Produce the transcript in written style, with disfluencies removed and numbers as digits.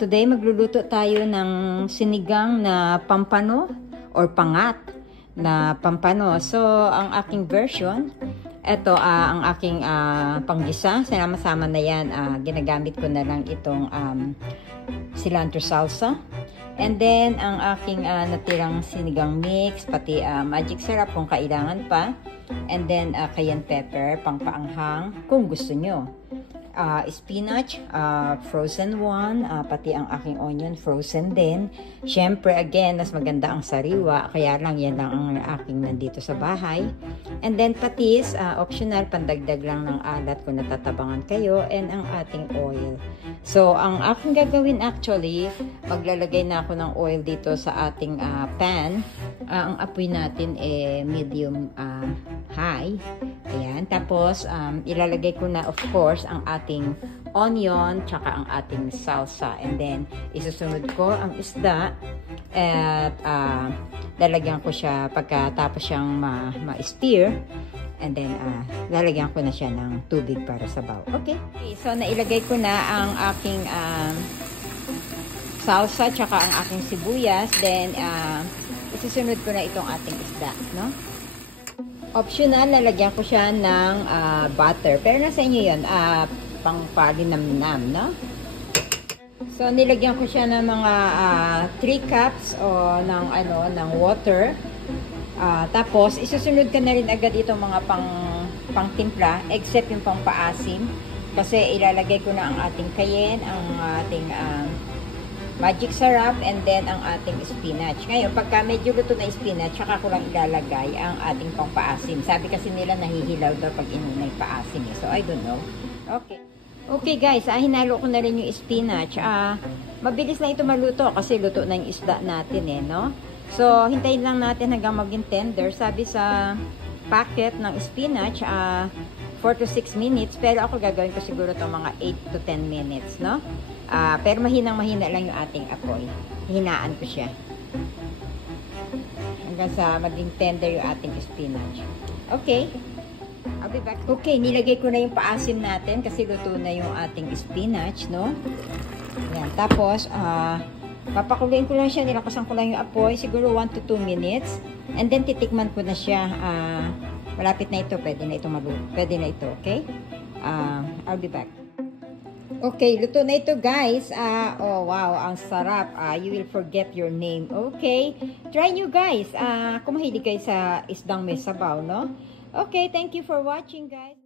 Today magluluto tayo ng sinigang na pampano or pangat na pampano. So, ang aking version, ito ang aking panggisa. Sama-sama na yan. Ginagamit ko na lang itong cilantro salsa. And then, ang aking natirang sinigang mix, pati magic syrup kung kailangan pa. And then, cayenne pepper, pangpaanghang kung gusto nyo. Spinach, frozen one, pati ang aking onion, frozen din. Syempre, again, mas maganda ang sariwa, kaya lang yan lang ang aking nandito sa bahay. And then, patis, optional, pandagdag lang ng alat kung natatabangan kayo, and ang ating oil. So, ang aking gagawin actually, maglalagay na ako ng oil dito sa ating pan. Ang apoy natin medium high. Ayan. Tapos, ilalagay ko na, of course, ang ating onion, tsaka ang ating salsa. And then, isusunod ko ang isda. At, lalagyan ko siya pagkatapos siyang ma-stir. And then, lalagyan ko na siya ng tubig para sa sabaw. Okay. So, nailagay ko na ang aking salsa, tsaka ang aking sibuyas. Then, isusunod ko na itong ating isda, no? Optional, lalagyan ko siya ng butter. Pero nasa inyo yun, pangpalinamnam, no? So, nilagyan ko siya ng mga 3 cups ng water. Tapos, isusunod ka na rin agad itong mga pangtimpla, except yung pangpaasim. Kasi ilalagay ko na ang ating cayenne, ang ating magic syrup, and then ang ating spinach. Ngayon, pagka medyo luto na spinach, saka ko lang ilalagay ang ating pangpaasim. Sabi kasi nila nahihilaw daw pag inunay paasim. So, I don't know. Okay. Okay guys, hinalo ko na rin yung spinach. Mabilis lang ito maluto kasi luto na yung isda natin no? So, hintayin lang natin hanggang maging tender. Sabi sa packet ng spinach, 4 to 6 minutes. Pero ako gagawin ko siguro itong mga 8 to 10 minutes, no? Pero mahinang-mahina lang yung ating apoy. Hinaan ko siya. Hanggang sa maging tender yung ating spinach. Okay. I'll be back. Okay, nilagay ko na yung paasim natin kasi luto na yung ating spinach, no? Yan. Tapos, papakuluin ko lang siya. Nilakasan ko lang yung apoy. Siguro 1 to 2 minutes. And then, titikman ko na siya. Malapit na ito. Pwede na ito maluto. Pwede na ito, okay? I'll be back. Okay, luto na ito guys. Oh wow, ang sarap. You will forget your name. Okay, try nyo guys. Kung mahilig kayo sa isdang may sabaw, no? Okay, thank you for watching guys.